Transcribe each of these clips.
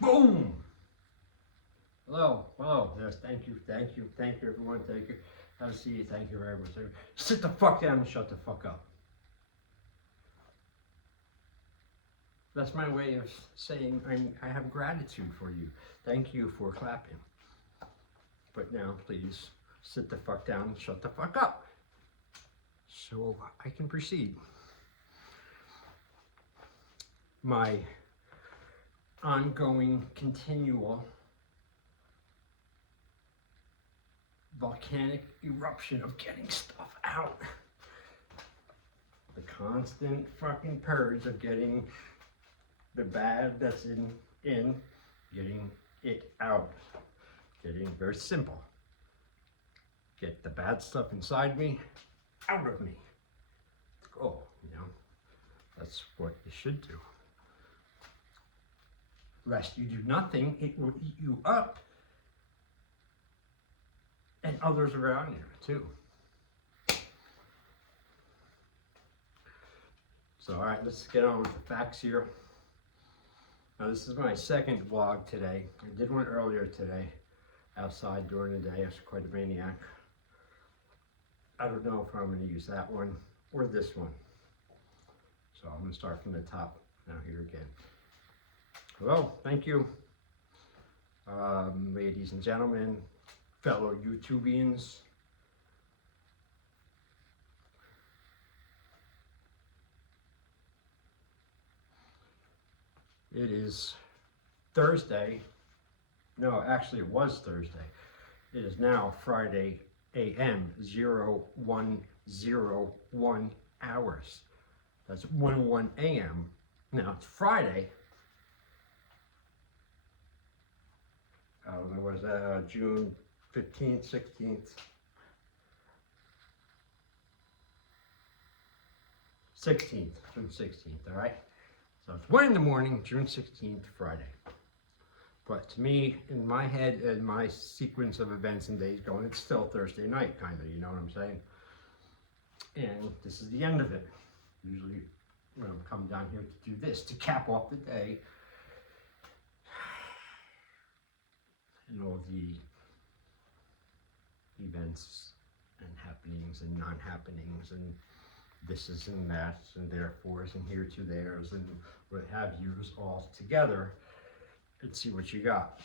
Boom! Hello, hello. Yes, thank you, everyone. Thank you. Have a seat. Thank you very much. Sit the fuck down and shut the fuck up. That's my way of saying I have gratitude for you. Thank you for clapping. But now, please sit the fuck down and shut the fuck up so I can proceed. My ongoing, continual volcanic eruption of getting stuff out. The constant fucking purge of getting the bad that's in getting it out. Getting very simple. Get the bad stuff inside me out of me. Oh, that's what you should do. Lest you do nothing, it will eat you up. And others around you, too. So, all right, let's get on with the facts here. Now, this is my second vlog today. I did one earlier today, outside during the day. I was quite a maniac. I don't know if I'm going to use that one or this one. So I'm going to start from the top now here again. Hello, thank you, ladies and gentlemen, fellow YouTubians. It is Thursday. No, actually it was Thursday. It is now Friday AM 0101 hours. That's 1:01 AM. Now it's Friday. It was June 15th, 16th. 16th, June 16th, all right? So it's 1 in the morning, June 16th, Friday. But to me, in my head and my sequence of events and days going, it's still Thursday night, kind of, you know what I'm saying? And this is the end of it. Usually, I'm coming down here to do this, to cap off the day. And all the events and happenings and non-happenings and thises and that's and therefores and here to there's and what have yous all together and see what you got.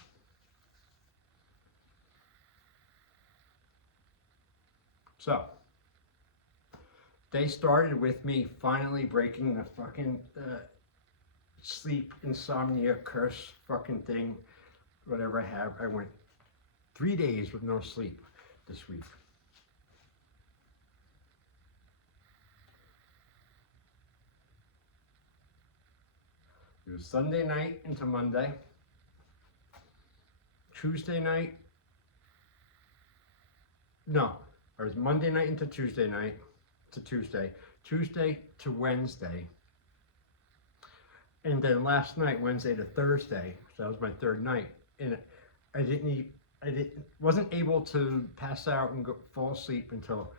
So, they started with me finally breaking the fucking sleep insomnia curse fucking thing. Whatever I have, I went 3 days with no sleep this week. It was Sunday night into Monday, Tuesday night, no, it was Monday night into Tuesday night, to Tuesday, Tuesday to Wednesday, and then last night, Wednesday to Thursday, so that was my third night. And wasn't able to pass out and fall asleep until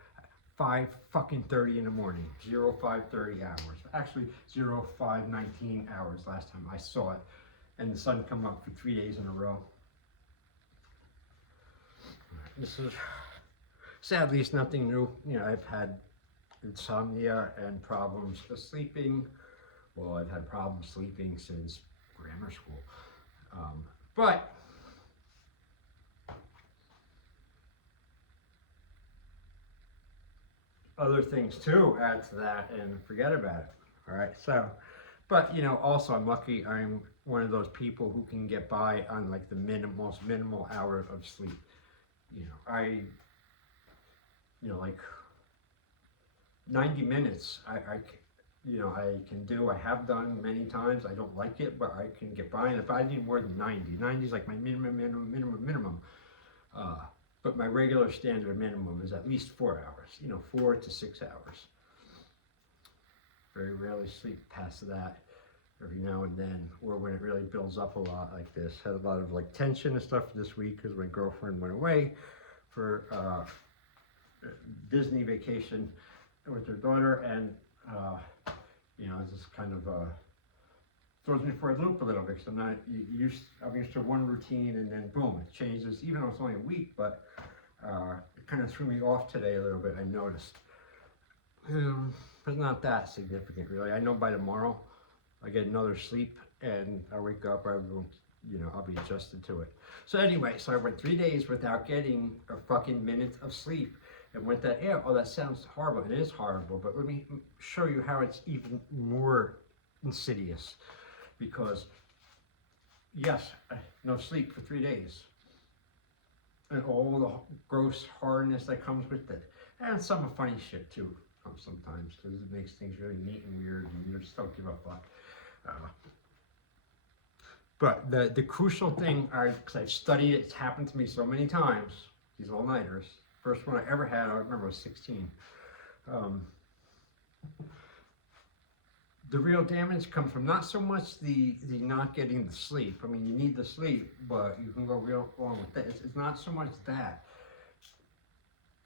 5:30 in the morning. 05:30 hours. Actually 05:19 hours last time I saw it, and the sun come up for 3 days in a row. This is sadly it's nothing new. I've had insomnia and problems sleeping. Well, I've had problems sleeping since grammar school. But other things too add to that and forget about it. All right. So, but also I'm lucky I'm one of those people who can get by on like the most minimal hour of sleep. Like 90 minutes, I can do, I have done many times. I don't like it, but I can get by. And if I need more than 90 is like my minimum. But my regular standard minimum is at least 4 hours, 4 to 6 hours. Very rarely sleep past that, every now and then, or when it really builds up a lot like this. Had a lot of like tension and stuff this week because my girlfriend went away for Disney vacation with her daughter, and this kind of throws me for a loop a little bit because I'm used to one routine and then boom, it changes. Even though it's only a week, but it kind of threw me off today a little bit. I noticed, but not that significant really. I know by tomorrow I get another sleep and I wake up, I'll be adjusted to it. So anyway, so I went 3 days without getting a fucking minute of sleep. And with that, oh, that sounds horrible. It is horrible, but let me show you how it's even more insidious. Because, yes, no sleep for 3 days. And all the gross hardness that comes with it. And some funny shit too, sometimes, because it makes things really neat and weird, and you just don't give a fuck. But the crucial thing, because I've studied it, it's happened to me so many times, these all-nighters. First one I ever had, I remember I was 16. The real damage comes from not so much the not getting the sleep. I mean, you need the sleep, but you can go real wrong with that. It's not so much that,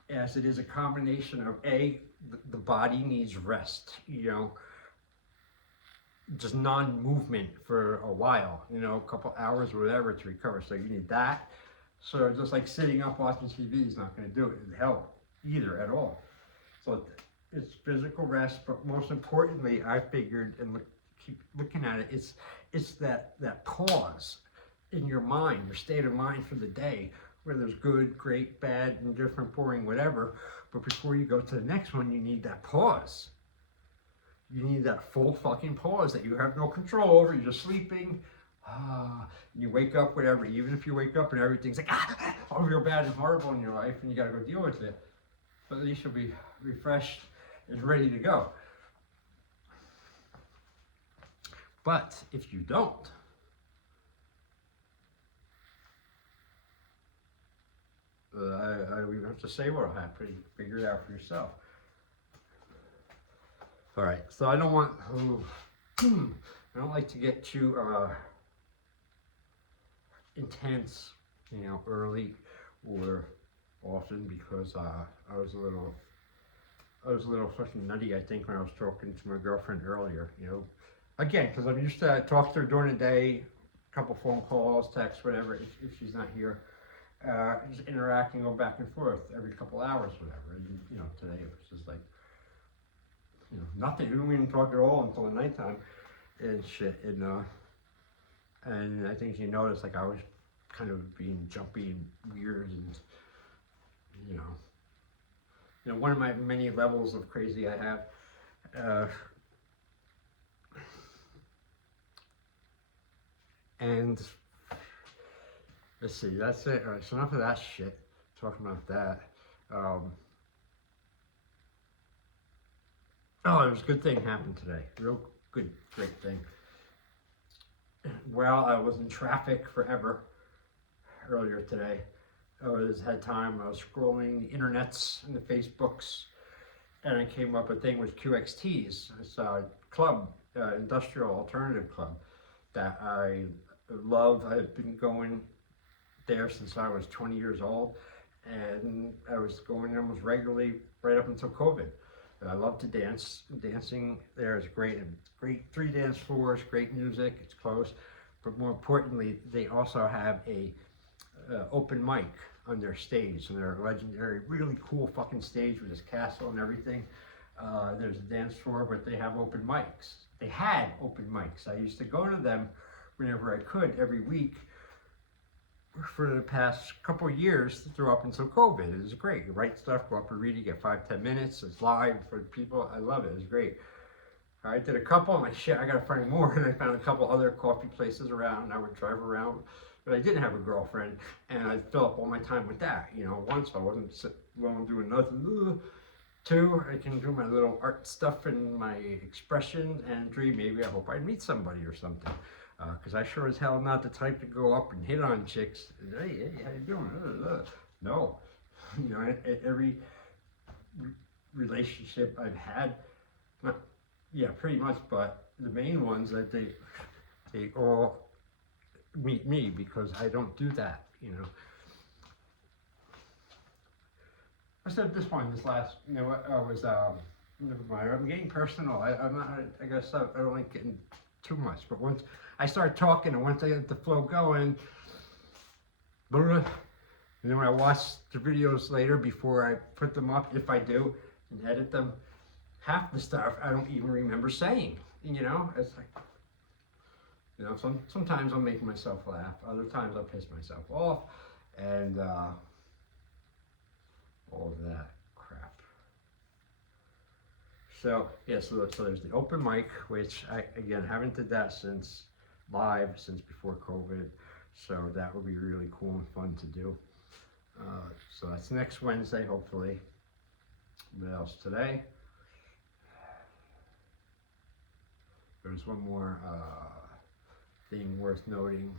as it is a combination of the body needs rest, just non-movement for a while, a couple hours or whatever to recover. So you need that. So just like sitting up watching TV is not going to do it. It'd help either at all. So it's physical rest, but most importantly, I figured, and keep looking at it, it's that pause in your mind, your state of mind for the day, where there's good, great, bad, indifferent, boring, whatever. But before you go to the next one, you need that pause. You need that full fucking pause that you have no control over. You're just sleeping. You wake up, whatever. Even if you wake up and everything's like, all real bad and horrible in your life, and you got to go deal with it. But at least you'll be refreshed and ready to go. But if you don't, I don't even have to say what'll happen. You can figure it out for yourself. All right, so I don't like to get too intense, early or often, because I was a little fucking nutty, I think, when I was talking to my girlfriend earlier. Again, because I'm used to talk to her during the day, a couple phone calls, texts, whatever. If she's not here, just interacting, go back and forth every couple hours, whatever. And, today it was just like, nothing. We didn't even talk at all until the nighttime and shit. And I think she noticed, like, I was kind of being jumpy and weird, and one of my many levels of crazy I have. And let's see, that's it. All right, so enough of that shit. Talking about that. There was a good thing happened today. Real good, great thing. Well, I was in traffic forever earlier today. I had time. I was scrolling the internets and the Facebooks, and I came up with a thing with QXTs. It's a club, industrial alternative club, that I love. I've been going there since I was 20 years old, and I was going almost regularly right up until COVID. I love to dance. Dancing there is great. And it's great, 3 dance floors, great music. It's close, but more importantly, they also have a open mic on their stage, and they're legendary, really cool fucking stage with this castle and everything. There's a dance floor, but they have open mics. They had open mics. I used to go to them whenever I could, every week, for the past couple of years, through up until COVID. It was great. You write stuff, go up and read, you get 5-10 minutes. It's live for people. I love it. It was great. I did a couple. I'm like, shit, I gotta find more. And I found a couple other coffee places around. I would drive around, but I didn't have a girlfriend, and I'd fill up all my time with that. Once I wasn't sitting alone doing nothing. 2, I can do my little art stuff and my expression. And 3, maybe I hope I meet somebody or something. Because I sure as hell not the type to go up and hit on chicks. Hey, how you doing? No. Every relationship I've had, pretty much, but the main ones that they all meet me, because I don't do that, I said this last, I was, never mind, I'm getting personal. I guess I don't like getting too much. But once I start talking and once I get the flow going, and then when I watch the videos later before I put them up, if I do, and edit them, half the stuff I don't even remember saying. You know, it's like, you know, sometimes I'll make myself laugh, other times I'll piss myself off, and all of that crap. So yeah, so there's the open mic, which I again haven't did that since before COVID. So that would be really cool and fun to do. So that's next Wednesday, hopefully. What else today? There's one more thing worth noting.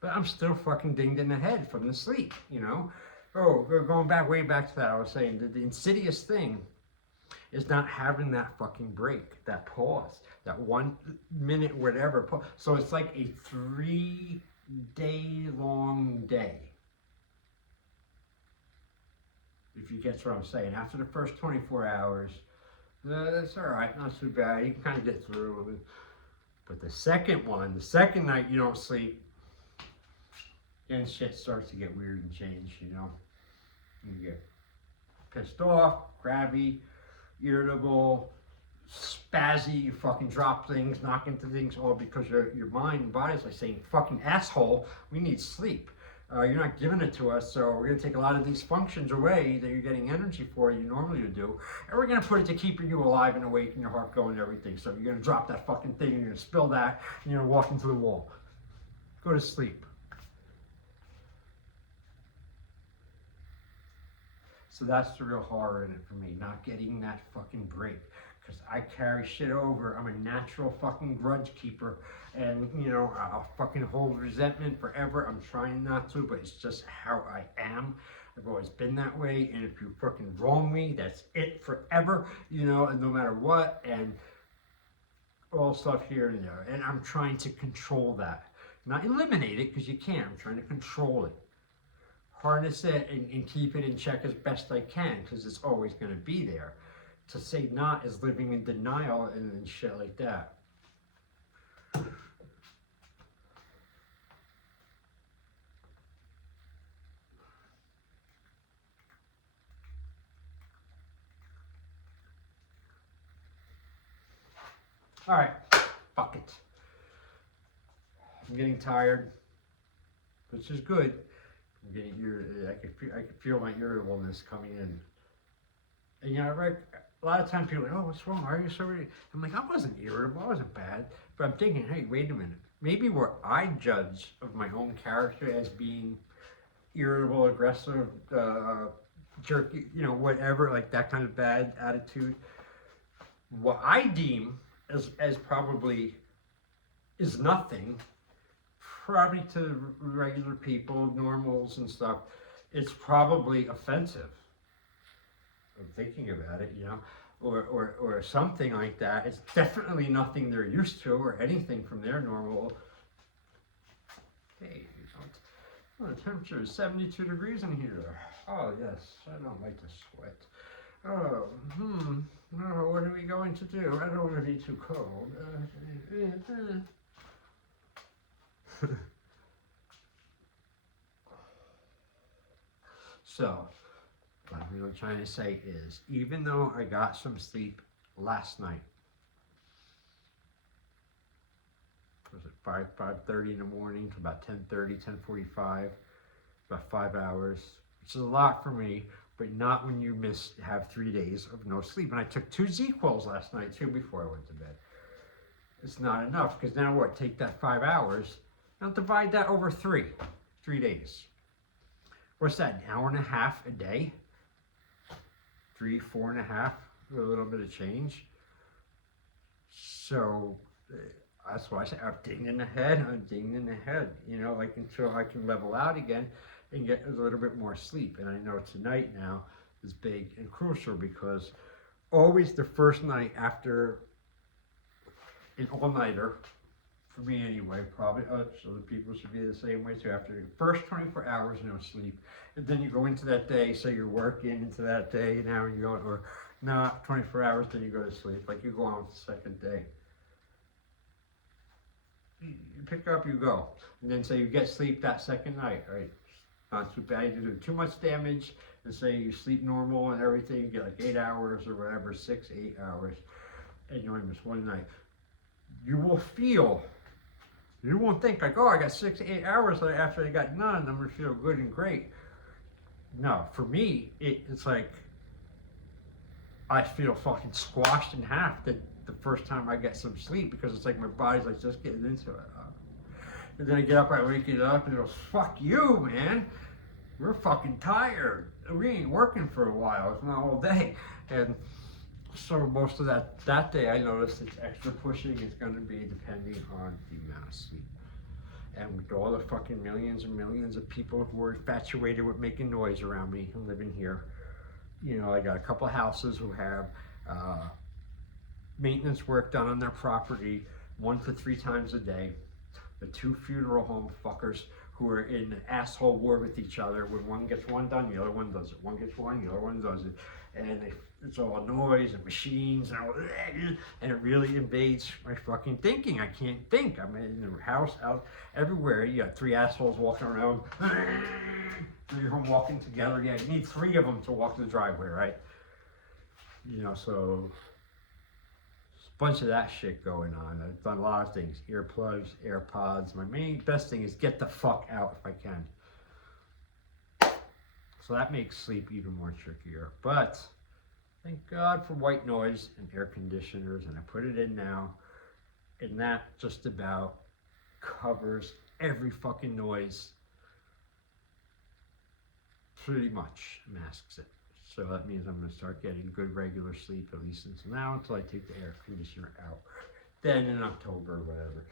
But I'm still fucking dinged in the head from the sleep, you know? Oh, going back, way back to that, I was saying that the insidious thing is not having that fucking break, that pause, that 1 minute, whatever. So it's like a 3-day long day. If you get what I'm saying. After the first 24 hours, it's all right, not too bad. You can kind of get through. But the second night you don't sleep, then shit starts to get weird and change, you know. You get pissed off, crabby, irritable, spazzy, you fucking drop things, knock into things, all because your mind and body is like saying, fucking asshole, we need sleep. You're not giving it to us, so we're going to take a lot of these functions away that you're getting energy for you normally would do, and we're going to put it to keeping you alive and awake and your heart going and everything. So you're going to drop that fucking thing, and you're going to spill that, and you're going to walk into the wall. Go to sleep. So that's the real horror in it for me, not getting that fucking break. Because I carry shit over. I'm a natural fucking grudge keeper. And, you know, I'll fucking hold resentment forever. I'm trying not to, but it's just how I am. I've always been that way. And if you fucking wrong me, that's it forever, you know, and no matter what. And all stuff here and there. And I'm trying to control that. Not eliminate it, because you can't. I'm trying to control it. Harness it and keep it in check as best I can, because it's always going to be there. To say not is living in denial and shit like that. All right, fuck it. I'm getting tired, which is good. I'm getting I could feel my irritableness coming in. And you know, a lot of times people are like, oh, what's wrong? Why are you so irritable? I'm like, I wasn't irritable. I wasn't bad. But I'm thinking, hey, wait a minute. Maybe where I judge of my own character as being irritable, aggressive, jerky, you know, whatever, like that kind of bad attitude, what I deem as probably is nothing, probably to regular people, normals and stuff, it's probably offensive. I'm thinking about it, you know, or something like that. It's definitely nothing they're used to or anything from their normal. Hey, you know, the temperature is 72 degrees in here. Oh yes, I don't like to sweat. Oh, no, what are we going to do? I don't want to be too cold. So, what I'm really trying to say is, even though I got some sleep last night, was it 5:30 in the morning to about 10:30, 10:45, about 5 hours, which is a lot for me, but not when you have 3 days of no sleep. And I took 2 Z-Quils last night too before I went to bed. It's not enough, because now what? Take that 5 hours, now divide that over 3 days. What's that, an hour and a half a day? 3, 4.5, a little bit of change. So that's why I say I'm dinged in the head, you know, like until I can level out again and get a little bit more sleep. And I know tonight now is big and crucial, because always the first night after an all-nighter, for me anyway, probably other people should be the same way too. After the first 24 hours, no sleep, and then you go into that day, so you're working into that day now, and you go, or Not 24 hours, then you go to sleep. Like you go on with the second day. You pick up, you go. And then say you get sleep that second night, right? Not too bad. You do too much damage, and say you sleep normal and everything, you get like 8 hours or whatever, 6, 8 hours, and you only miss one night. You will feel, you won't think like, oh, I got 6, 8 hours after I got none, I'm gonna feel good and great. No, for me, it's like, I feel fucking squashed in half the first time I get some sleep, because it's like my body's like just getting into it. And then I get up, I wake it up, and it goes, fuck you, man. We're fucking tired. We ain't working for a while. It's not all day. And so most of that day, I noticed it's extra pushing is going to be depending on the amount of sleep. And with all the fucking millions and millions of people who are infatuated with making noise around me and living here, you know, I got a couple houses who have maintenance work done on their property 1 to 3 times a day. The 2 funeral home fuckers who are in asshole war with each other. When one gets one done, the other one does it. One gets one, the other one does it. And it's all noise and machines and it really invades my fucking thinking. I can't think. I'm in the house, out everywhere. You got 3 assholes walking around. 3 of them walking together. Yeah, you need 3 of them to walk the driveway, right? You know, so bunch of that shit going on. I've done a lot of things. Earplugs, AirPods. My main best thing is get the fuck out if I can. So that makes sleep even more trickier. But thank God for white noise and air conditioners, and I put it in now. And that just about covers every fucking noise. Pretty much masks it. So that means I'm going to start getting good regular sleep, at least until now, until I take the air conditioner out. Then in October or whatever.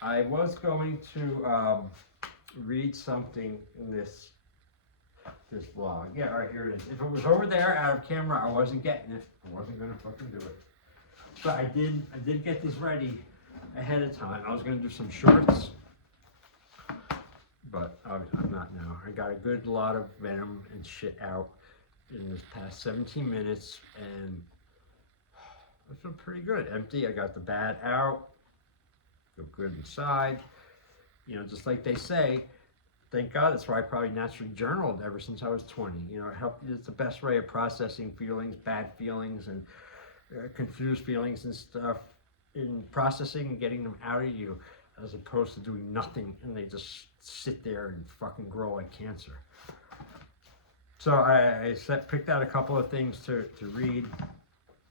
I was going to read something in this vlog. Yeah, all right, here it is. If it was over there out of camera, I wasn't getting it. I wasn't going to fucking do it. But I did get this ready ahead of time. I was going to do some shorts. But I'm not now. I got a good lot of venom and shit out in this past 17 minutes, and I feel pretty good. Empty. I got the bad out. Feel good inside. You know, just like they say, thank God, that's why I probably naturally journaled ever since I was 20. You know, it's the best way of processing feelings, bad feelings, and confused feelings and stuff, in processing and getting them out of you, as opposed to doing nothing and they just sit there and fucking grow like cancer. So I picked out a couple of things to read.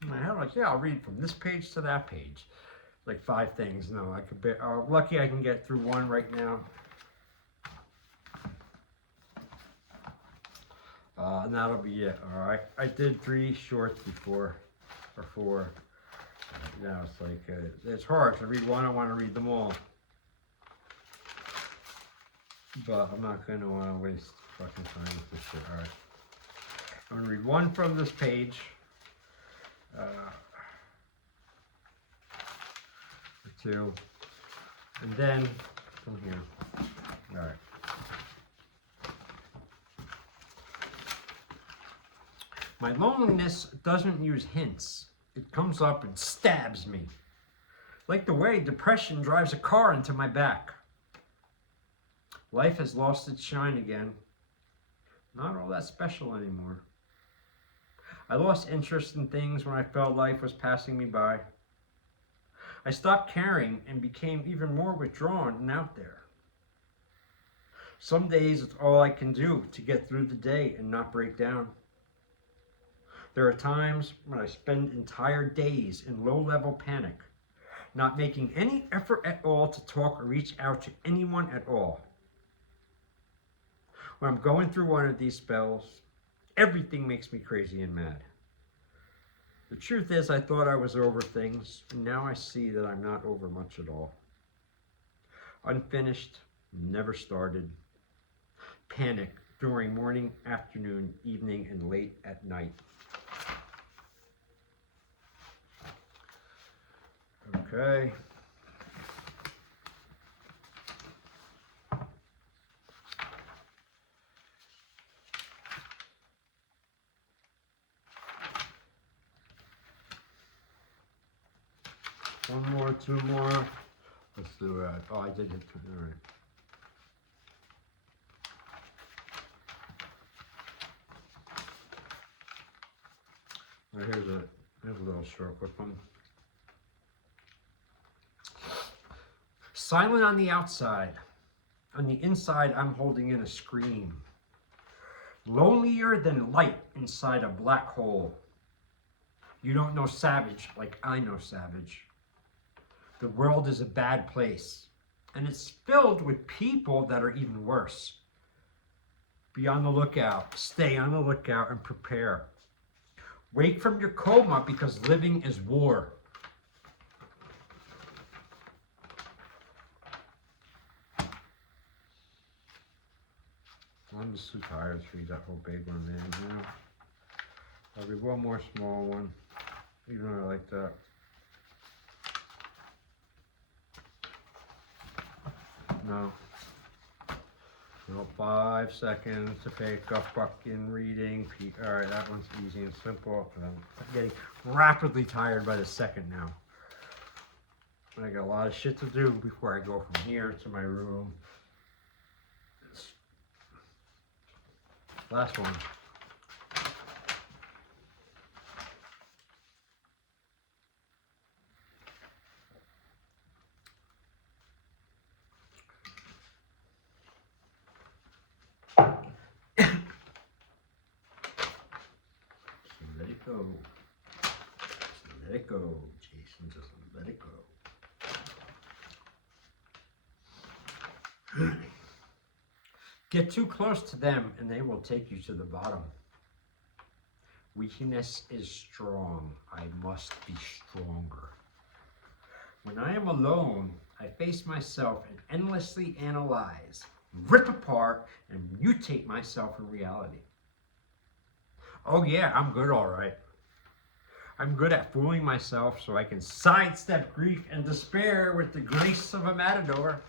And I had like, yeah, I'll read from this page to that page. Like 5 things. No, I could be lucky I can get through one right now. And that'll be it. All right. I did 3 shorts before, or 4. Now it's like, it's hard to read one. I want to read them all. But I'm not going to waste fucking time with this shit. All right. I'm going to read one from this page. Or 2. And then from here. All right. My loneliness doesn't use hints. It comes up and stabs me. Like the way depression drives a car into my back. Life has lost its shine again. Not all that special anymore. I lost interest in things when I felt life was passing me by. I stopped caring and became even more withdrawn and out there. Some days it's all I can do to get through the day and not break down. There are times when I spend entire days in low-level panic, not making any effort at all to talk or reach out to anyone at all. When I'm going through one of these spells, everything makes me crazy and mad. The truth is, I thought I was over things, and now I see that I'm not over much at all. Unfinished, never started. Panic during morning, afternoon, evening, and late at night. Okay. One more, two more. Let's do that. Oh, I did hit two. All right. All right, here's a little short quick one. Silent on the outside. On the inside, I'm holding in a scream. Lonelier than light inside a black hole. You don't know savage like I know savage. The world is a bad place, and it's filled with people that are even worse. Be on the lookout, stay on the lookout, and prepare. Wake from your coma because living is war. I'm just too tired to read that whole big one, man. You know, I'll read one more small one, even though I like that. No. 5 seconds to pick a fucking reading. All right, that one's easy and simple. I'm getting rapidly tired by the second now. I got a lot of shit to do before I go from here to my room. Last one. Let it go. Just let it go, Jason. Just let it go. Get too close to them and they will take you to the bottom. Weakness is strong. I must be stronger. When I am alone, I face myself and endlessly analyze, rip apart, and mutate myself in reality. Oh yeah, I'm good, all right. I'm good at fooling myself so I can sidestep grief and despair with the grace of a matador.